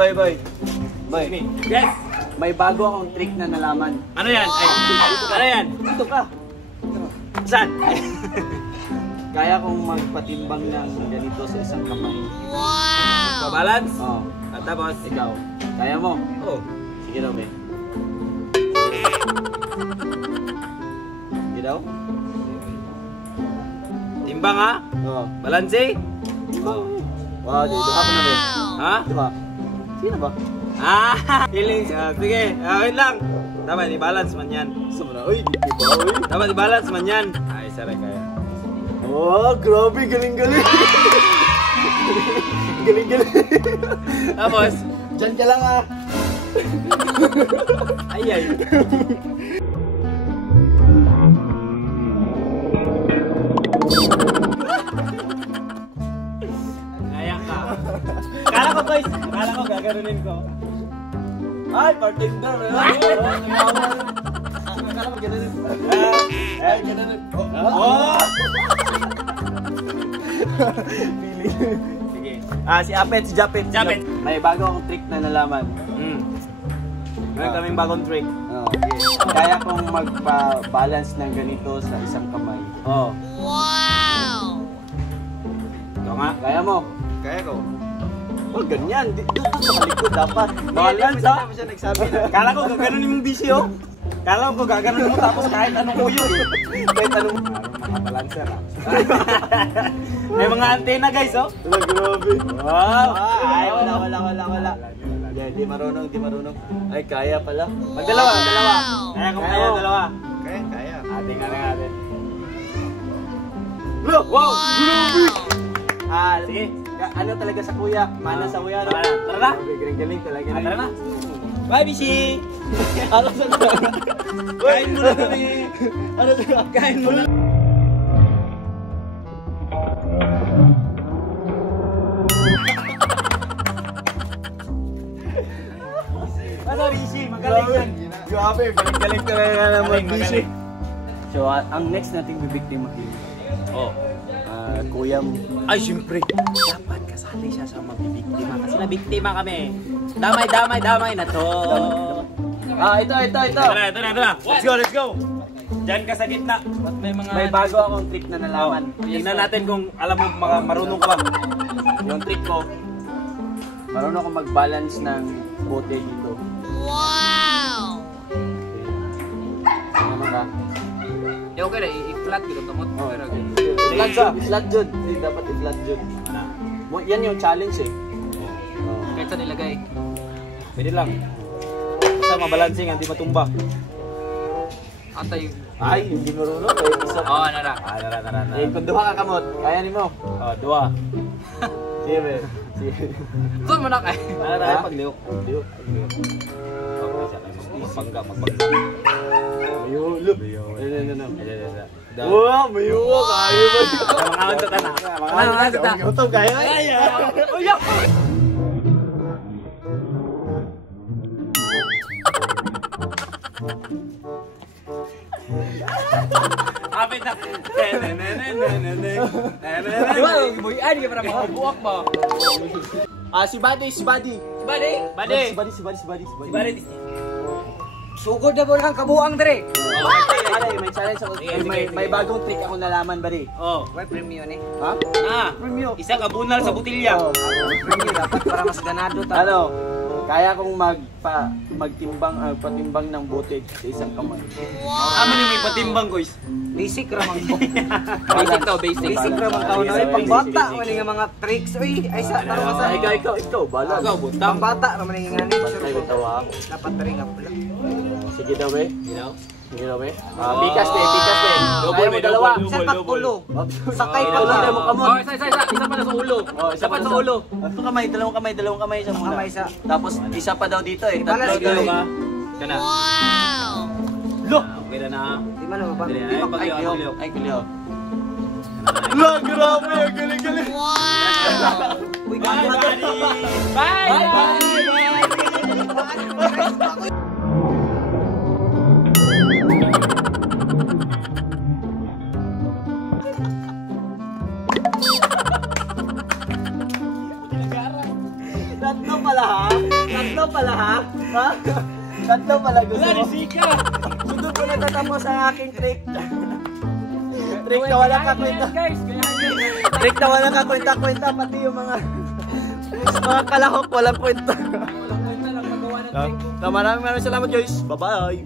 Boy. Yes! May bago akong trick na nalaman. Ano yan? Ano yan? Dito ka. Saan? Kaya kong magpatimbang ng ganito sa isang kamay. Pabalance? Oo. At tapos? Ikaw. Kaya mo? Oo. Sige daw, be. Sige daw? Timbang ha? Oo. Balanse? Oo. Wow, dito ako na, be. Ha? Diba? Sige na ba? Feeling. Sige. Wait lang. Dapat i-balance man yan. Sobra. Uy, di ba? Uy. Dapat i-balance man yan. Ay, saray kaya. Oh, grabe. Galing-galing. Galing-galing. Tapos? Diyan ka lang, ah. Ay. Kaya ka. Kala ko guys. Kala ko gaganunin ko. Ay, bartender. Akala ko gano'n. Ay, gano'n. Oh! Sige. Si Apet, si Japet. Japet. May bago akong trick na nalaman. Meron kaming bagong trick. Kaya kong magpa-balance ng ganito sa isang kamay. Oh. Wow! Ito nga. Kaya mo? Kaya ko. Oh, ganyan. Dito sa kalikod dapat. Balance, ha? Siya nagsabi na. Kala ko gaganunin mong bisyo. Kala ko gaganunin mo tapos kahit anong kuyo. Kahit anong... Mga balancer ha. May mga antena guys oh. Grabe. Wow. Ay, wala. Di marunong. Ay, kaya pala. Magdalawa. Kaya kung kaya dalawa. Kaya. Ating. Look! Wow! Grabe! Sige. Ano talaga sa kuya? Mana sa kuya. No? Tara na. Galing talaga. Tara na. Bye, Bishi! Kain muna kami! Kain muna! Ano, Bishi? Magaling yan! Grabe, galing talaga naman, Bishi. Magaling. So, ang next nating bibiktimahin, Oh. kuya mo. Ay, siyempre. Dapat kasali siya sa mabibiktima. Kasi nabiktima kami. Damay na to. Ito. Ito na. Let's go. Diyan ka sa gitna. At May bago akong trick na nalaman. Tingnan natin kung alam mo mga marunong ka ba. Yung trick ko, marunong akong mag-balance ng bote dito. Wow! Ano ka? Okay na, i-flat gitu tamot. Flat jud. Dapat i-flat jud. Yan yung challenge eh. Kahit saan nilagay. Pwede lang. Basta mabalancing, hindi matumba. Atay. Ay, hindi marunong. Isa. Oh, nara. Tara. Kung duha ka kamot, kaya ni mo. Dua. Sige. Ito mo na kay. Tayo pagliok. Magbangga. Mayulog. No. Wow, mayulog. Ayaw ba? Mga anto ta na. Mga anto ta. Ito kaya. Uyak! Kapit na. Di ba, boy, ay, di ka para makabuak ba? Si Buddy. Bade? Si Buddy. Sugod na po ng kabuang dre. May challenge ako. May bagong trick ako nalaman, Buddy. Oh. May premium ni. Ha? Premium. Isa ka bunal sa butilya. Premium dapat para mas ganado ta. Kaya kong patimbang ng bote sa isang kamay. Amo ni may patimbang guys. Basic ramang ko. Basic to, basic. Basic ramang tao na. Pagbata, wala nga mga tricks. Uy, ay sa taro ka sa. Ikaw, bala. Ikaw, butang. Pagbata, naman nga ngani. Basta yung tawa ako. Dapat rin nga pala. Sige daw, eh. Sige daw, eh. Bikas, eh. Double, Kaya mo dalawa. Sa tatlo. Sakay Oh, pa lang. dalawa mo kamot. Oh, isa pa na sa ulo. Isa pa sa ulo. Ito kamay, dalawang kamay sa muna. Kamay isa. Tapos isa pa daw dito eh. Balance Tatlo daw. ka. Kana. Loh, okay na. Di man mo ba? Dali, Di ay, ba pagliok. Ay, kuliyo. La, grabe. Ang galing. Uy, Bye, gago. buddy. Bye. Tatlo pala ha? Tatlo pala ha? Ha? Tatlo pala gusto mo? Sundot ko natatapos ang aking trick. Trick na walang kakwenta. Trick na walang kakwenta-kwenta. Pati yung mga kalahok walang kwenta. Maraming salamat guys. Bye-bye.